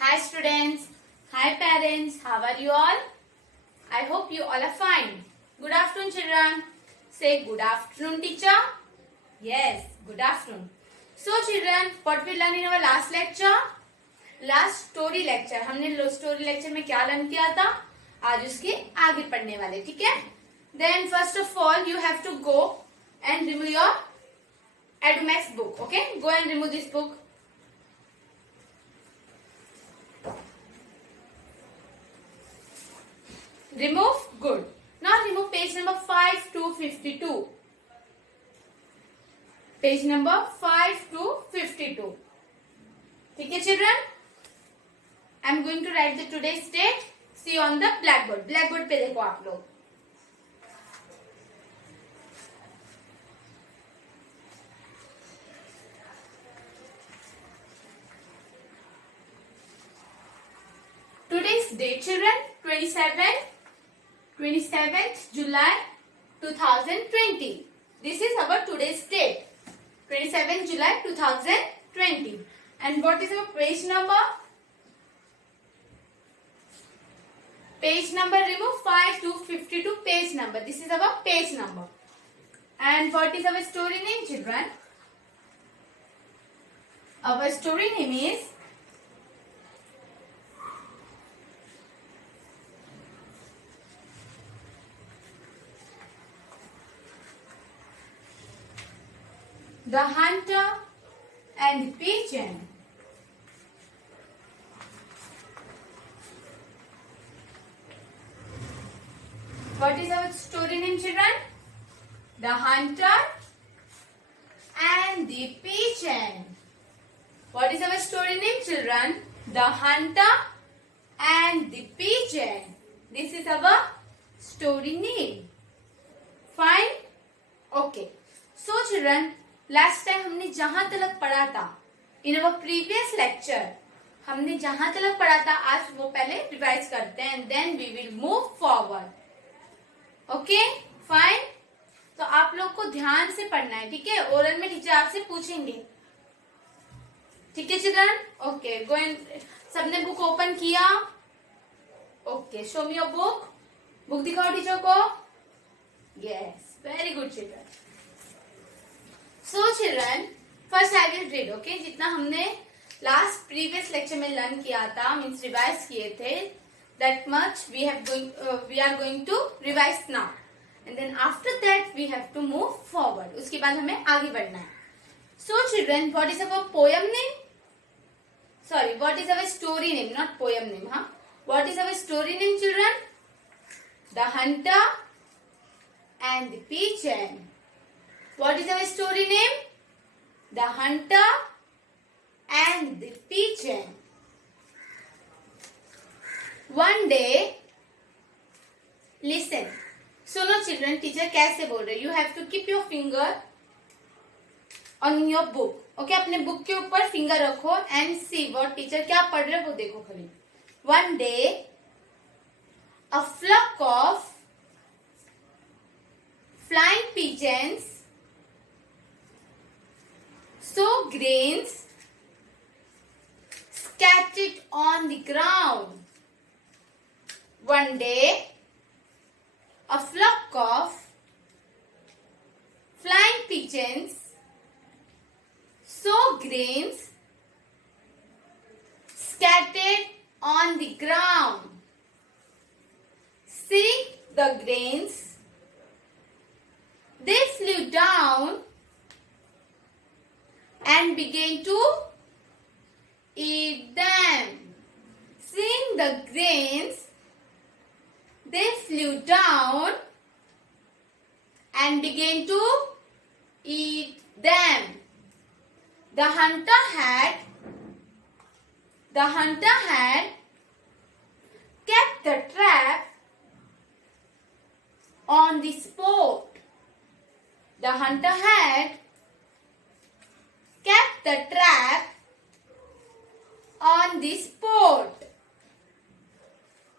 Hi students, hi parents, how are you all? I hope you all are fine. Good afternoon children. Say good afternoon teacher. Yes, good afternoon. So children, what we learned in our last lecture? Last story lecture. हमने story lecture में क्या learn किया था? आज उसके आगे पढ़ने वाले, ठीक है? Then first of all you have to go and remove your EduMax book. Okay? Go and remove this book. Remove. Good. Now remove page number 5 to 52. Page number 5 to 52. ठीक है children? I am going to write the today's date. See on the blackboard. Blackboard पे देखो आप लोग. Today's date children 27th July 2020. This is our today's date. 27th July 2020. And what is our page number? Page number remove 5 to 52 page number. This is our page number. And what is our story name children? Our story name is The Hunter and the Pigeon. What is our story name children? The Hunter and the Pigeon. What is our story name children? The Hunter and the Pigeon. This is our story name. Fine? Okay. So children, last time हमने जहां तक पढ़ा था इन our previous lecture, हमने जहां तक पढ़ा था आज वो पहले रिवाइज करते हैं and then we will move forward. Okay fine. तो आप लोग को ध्यान से पढ़ना है, ठीक है? ओरल में टीचर आपसे पूछेंगे, ठीक है चिल्ड्रन? ओके गो एंड सबने बुक ओपन किया? Okay show me your book. Book दिखाओ टीचर को. Yes very good children. So children, first I will read, okay? जितना हमने last previous lecture में learn किया था, means revise किए थे, that much we are going to revise now, and then after that we have to move forward. उसके बाद हमें आगे बढ़ना है. So children, what is our poem name? Sorry, what is our story name? Not poem name, huh? What is our story name, children? The Hunter and the Pigeon. What is our story name? The Hunter and the Pigeon. One day, listen. सुनो children, teacher कैसे बोल रहे? You have to keep your finger on your book. Okay, अपने book के ऊपर finger रखो and see what teacher क्या पढ़ रहे वो देखो खाली. One day, a flock of flying pigeons saw grains scattered on the ground. One day, a flock of flying pigeons saw grains scattered on the ground. Seeing the grains, they flew down and began to eat them. Seeing the grains, they flew down and began to eat them. The hunter had kept the trap on the spot. The hunter had kept the trap on the spot,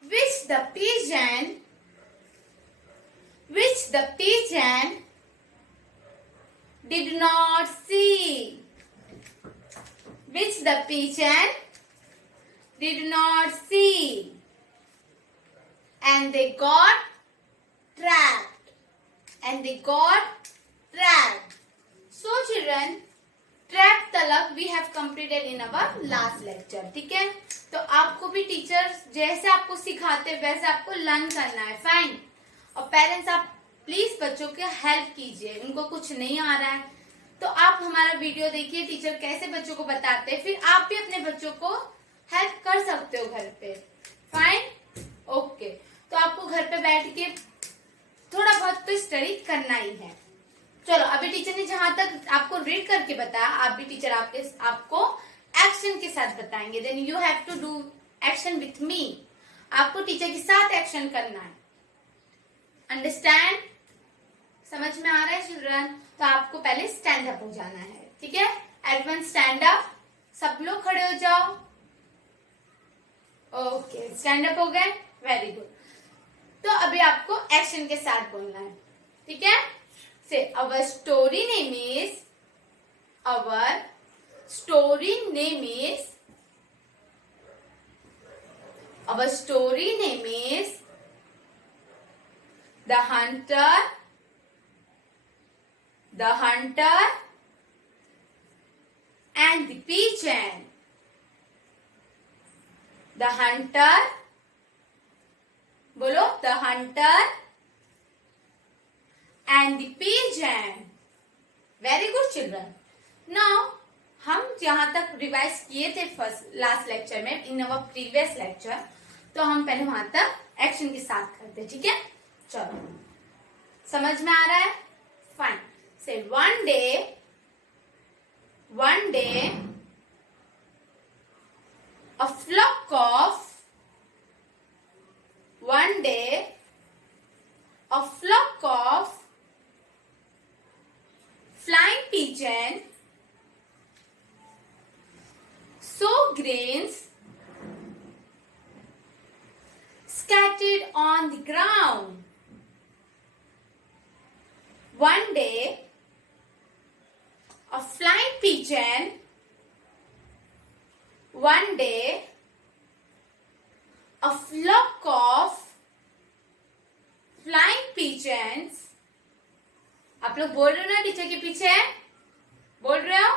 which the pigeon did not see. Which the pigeon did not see, and they got trapped. And they got trapped. So children, trap तलक we have completed in our last lecture. ठीक है, तो आपको भी teachers जैसे आपको सिखाते वैसे आपको लर्न करना है. फाइन. और पेरेंट्स आप प्लीज बच्चों के हेल्प कीजिए. उनको कुछ नहीं आ रहा है तो आप हमारा वीडियो देखिए, टीचर कैसे बच्चों को बताते हैं, फिर आप भी अपने बच्चों को हेल्प कर सकते हो घर पे. फाइन. ओके, तो आपको घर पे बैठ के थोड़ा बहुत तो स्टडी करना ही है. चलो, अभी टीचर ने जहां तक आपको रीड करके बताया, आप भी टीचर आपको एक्शन के साथ बताएंगे. Then you have to do action with me. आपको टीचर के साथ एक्शन करना है. अंडरस्टैंड? समझ में आ रहा है चिल्ड्रन? तो आपको पहले स्टैंड अप हो जाना है. ठीक है, एवरीवन स्टैंड अप. सब लोग खड़े हो जाओ. ओके, स्टैंड अप हो गए. Very good. तो अभी आपको एक्शन के साथ बोलना है. ठीक है. से our story name is The Hunter and the Pigeon. The Hunter, बोलो, The Hunter and the Pigeon. Very good children. Now हम जहां तक रिवाइज किए थे लास्ट लेक्चर में, इन अवर प्रीवियस लेक्चर, तो हम पहले वहां तक एक्शन के साथ करते. ठीक है, चलो, समझ में आ रहा है? फाइन. से one day a flock of flying pigeon saw grains scattered on the ground. One day, a flying pigeon, a flock of flying pigeons. आप लोग बोल रहे हो ना टीचर के पीछे? बोल रहे हो?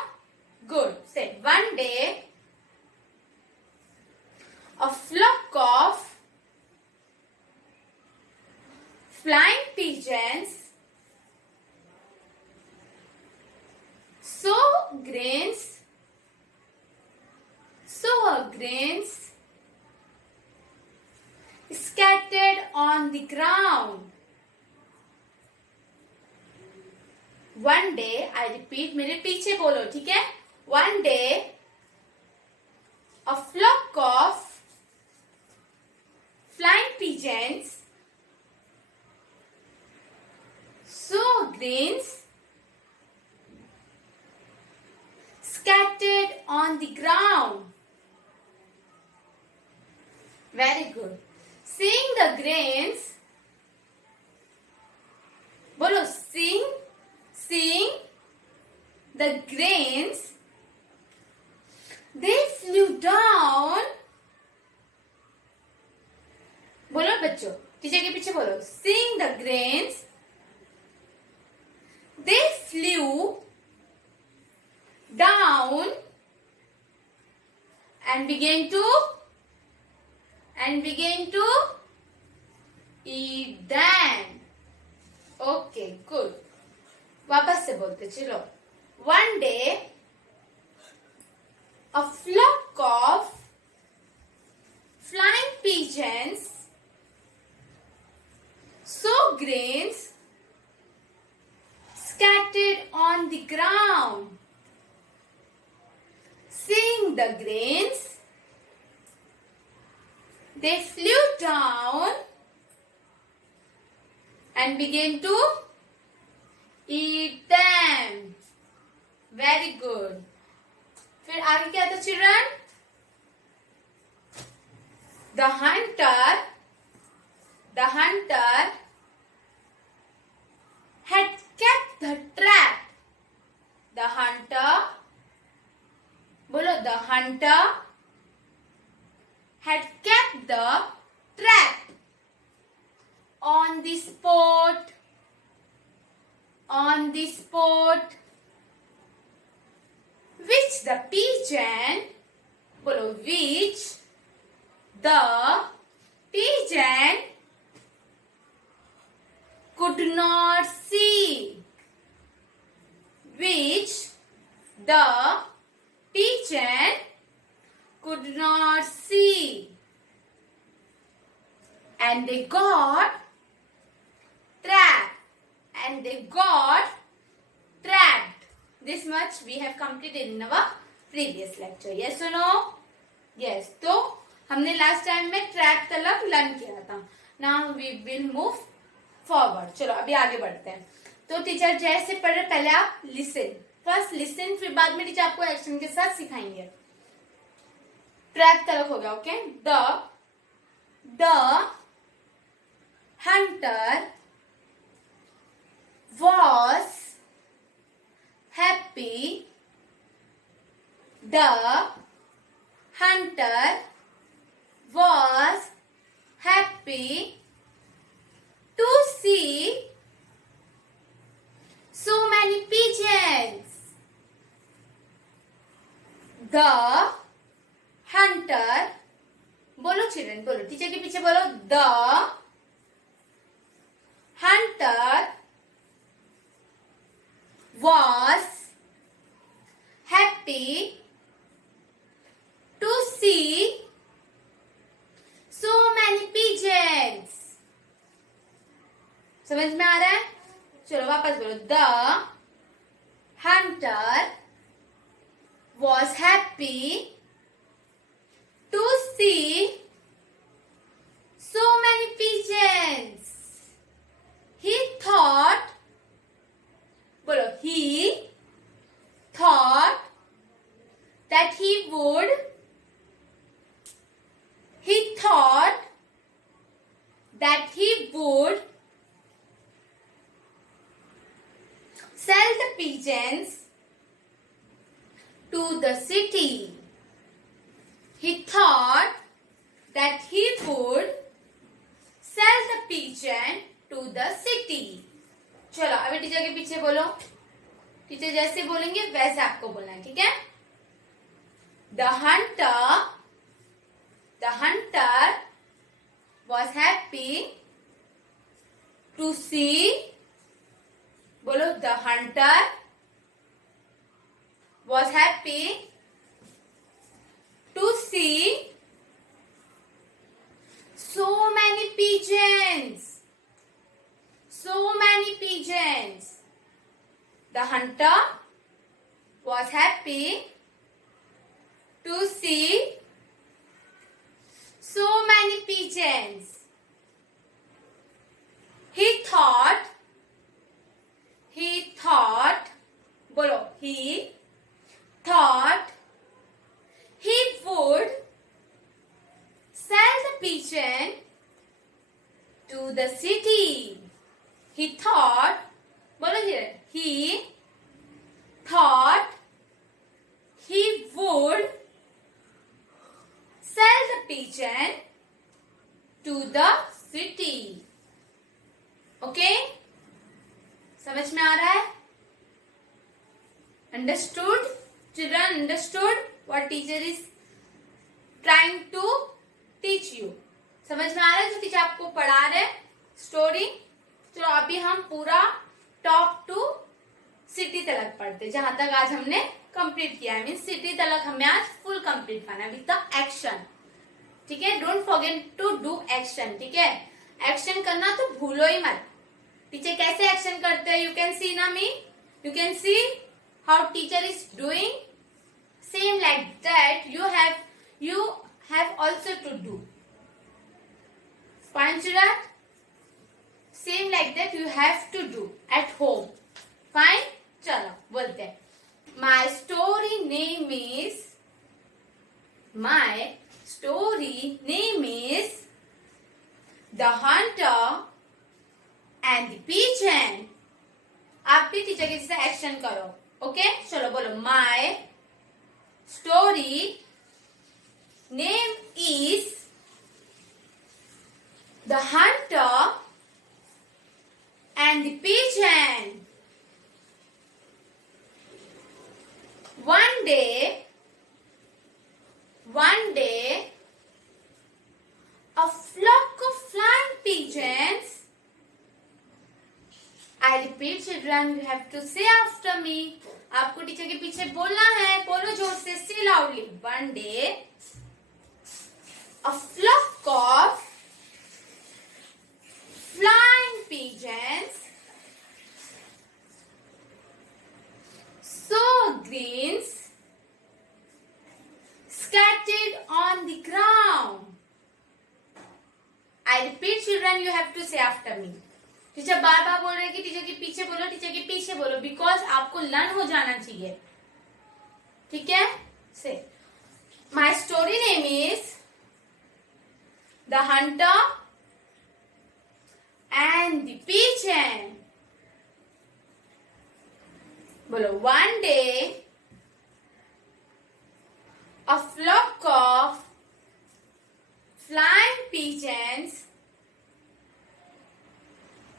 गुड. से one day a flock of flying pigeons saw grains scattered on the ground. One day, I repeat, मेरे पीछे बोलो. ठीक है? One day a flock of flying pigeons saw grains scattered on the ground. Very good. Seeing the grains, bolo, seeing the grains, they flew down. बोलो बच्चों, teacher के पीछे बोलो. Seeing the grains, they flew down and began to eat them. Okay, good. वापस से बोलते चलो. One day a flock of flying pigeons saw grains scattered on the ground. Seeing the grains, they flew down and began to eat them. Very good. फिर आगे क्या था children? The hunter had kept the trap. The hunter, बोलो, the hunter the trap. On the spot. On the spot. Which the pigeon, bolo, which the pigeon could not see. Which the pigeon could not see. And they got trapped. And they got trapped. This much we have completed in our previous lecture. Yes or no? Yes. तो हमने last time में ट्रैप तलक learn किया था. Now we will move forward. चलो अभी आगे बढ़ते हैं. तो टीचर जैसे पढ़ रहे पहले आप लिसन. फर्स्ट लिसन, फिर बाद में टीचर आपको एक्शन के साथ सिखाएंगे. ट्रैप तलक हो गया. Okay. The hunter was happy. The hunter was happy to see so many pigeons. The hunter, बोलो चिल्ड्रन, बोलो टीचर के पीछे बोलो. The hunter was happy to see so many pigeons. समझ में आ रहा है? चलो वापस बोलो. The hunter was happy to see so many pigeons. He thought, बोलो, he thought that he would sell the pigeons to the city. He thought that he would sell the pigeon to the city. चलो अभी teacher के पीछे बोलो. Teacher जैसे बोलेंगे वैसे आपको बोलना है. ठीक है. The hunter was happy to see, बोलो, the hunter was happy to see so many pigeons. So many pigeons. The hunter was happy to see so many pigeons. He thought, बोलो, he thought he would sell the pigeon to the city. He thought, बोलो here, he thought he would sell the pigeon to the city. Okay? समझ में आ रहा है? Understood? Children, understood what teacher is trying to teach you? समझ में आ रहा है जो टीचर आपको पढ़ा रहे स्टोरी? चलो अभी हम पूरा टॉप टू सिटी तलक पढ़ते, जहां तक आज हमने कंप्लीट किया है. मीन सिटी तलक हमें आज फुल कंप्लीट करना है विद द एक्शन. ठीक है. Don't forget to do action. ठीक है. एक्शन करना तो भूलो ही मत. टीचर कैसे एक्शन करते हैं? यू कैन सी ना me. You can see how teacher is doing. Same like that you have also to do. Fine, children? Same like that you have to do at home. Fine? चलो बोलते हैं. My story name is The Hunter and the Pigeon. आप भी teacher के जैसे action करो. Okay. चलो बोलो. My story name is the hunter and the pigeon. One day, a flock of flying pigeons. I repeat, children, you have to say after me. आपको teacher के पीछे बोलना है. बोलो जोर से, say loudly. One day, a flock of flying pigeons saw grains scattered on the ground. I repeat, children, you have to say after me. Teacher बार बार बोल रहे हैं कि टीचर के पीछे बोलो, टीचर के पीछे बोलो, बिकॉज आपको लर्न हो जाना चाहिए. ठीक है? Say my story name is the hunter and the pigeon. बोलो. One day a flock of flying pigeons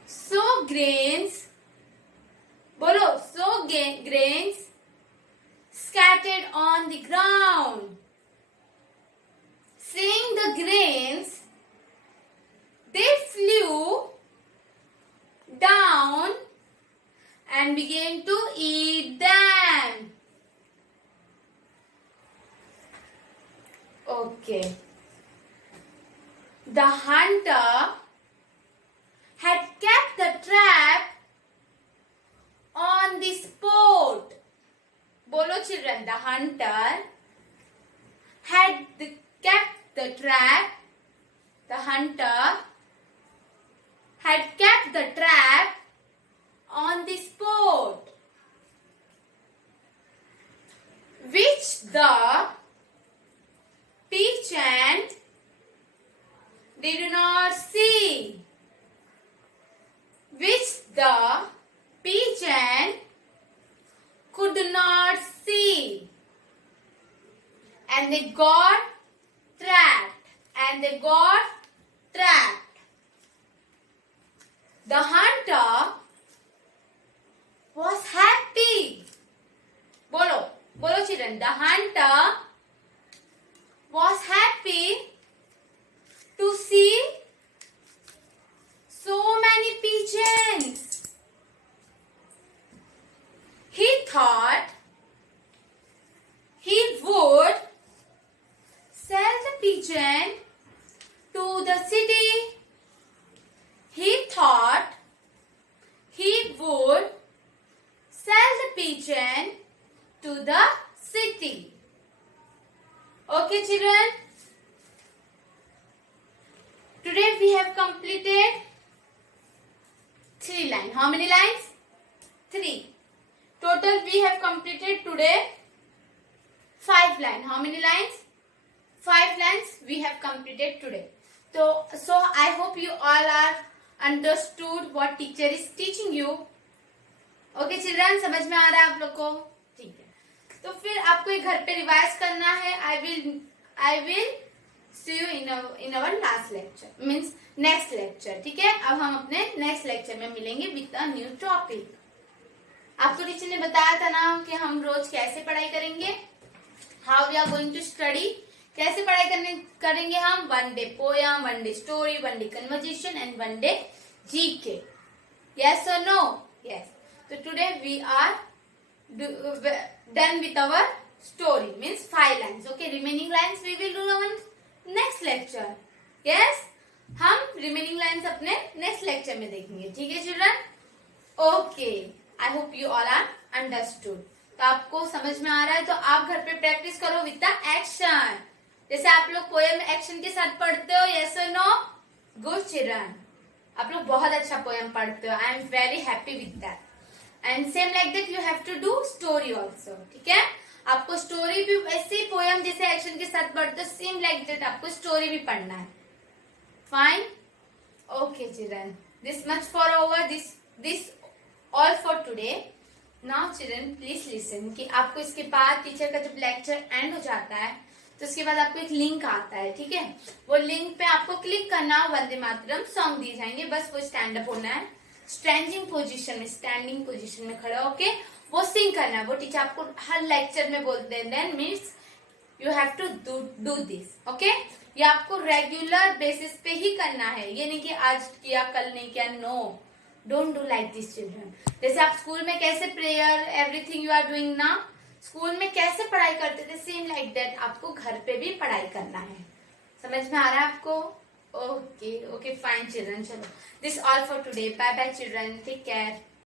saw grains. Bolo, saw grains scattered on the ground. Seeing the grains, they flew down and began to eat them. Okay. The hunter had kept the trap on the spot. Bolo children, the hunter had kept the trap. The hunter had kept the trap on the spot, which the pigeon did not see. Which the pigeon could not see. And they got trapped. The hunter was happy. Bolo children. The hunter was happy to see so many pigeons. He thought he would sell the pigeon to the city. He thought he would sell the pigeon to the city. Okay, children. Today we have completed 3 lines. How many lines? 3. Total we have completed today 5 lines. How many lines? 5 lines we have completed today. So I hope you all are understood what teacher is teaching you. Okay, children, समझ में आ रहा है आप लोग को? ठीक है. तो फिर आपको ये घर पे रिवाइज करना है. I will see you in our last lecture, means next lecture. ठीक है? अब हम अपने next lecture में मिलेंगे with a new topic. आपको टीचर ने बताया था ना कि हम रोज कैसे पढ़ाई करेंगे. How we are going to study. कैसे पढ़ाई करेंगे हम? 1 day poem, 1 day story, 1 day conversation and 1 day GK. Yes or no? Yes. So today we are done with our story, means 5 lines. Okay, remaining lines we will do our next lecture. Yes, हम remaining lines अपने next lecture में देखेंगे. ठीक है children? Okay, I hope you all are understood. तो आपको समझ में आ रहा है तो आप घर पे प्रैक्टिस करो विद द एक्शन. जैसे आप लोग पोएम एक्शन के साथ पढ़ते हो. यस और नो? गुड चिल्ड्रन, आप लोग बहुत अच्छा पोएम पढ़ते हो. I am very happy with that. And same like that you have to do story also. ठीक है? आपको स्टोरी भी ऐसे ही पोएम जैसे एक्शन के साथ पढ़ते हो, सेम लाइक दैट आपको स्टोरी भी पढ़ना है. Fine? Okay children, this much for over. This all for today. Now children please listen कि आपको इसके बाद टीचर का जब लेक्चर एंड हो जाता है तो तो उसके बाद आपको एक लिंक आता है, ठीक है। वो लिंक पे आपको क्लिक करना, वंदे मातरम सॉन्ग दिए जाएंगे, बस वो स्टैंड अप होना है, स्टैंडिंग पोजीशन में खड़ा होके वो सिंग करना है। वो टीचर आपको हर लेक्चर में बोलते हैं, then means you have to do this, okay. ये आपको रेगुलर बेसिस पे ही करना है, ये नहीं कि आज किया कल नहीं किया, no, don't do like this children. जैसे आप स्कूल में कैसे prayer everything you are doing ना, स्कूल में कैसे पढ़ाई करते थे, सेम लाइक दैट आपको घर पे भी पढ़ाई करना है। समझ में आ रहा है आपको? ओके ओके फाइन चिल्ड्रन, चलो this all for today, bye bye children, take care.